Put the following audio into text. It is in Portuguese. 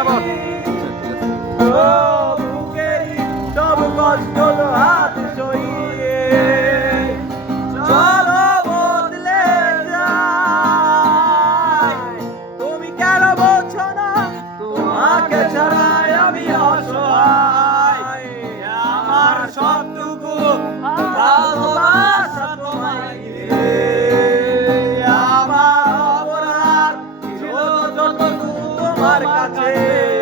na mão. Oh, meu querido, toma o colorado, sou eu. marca.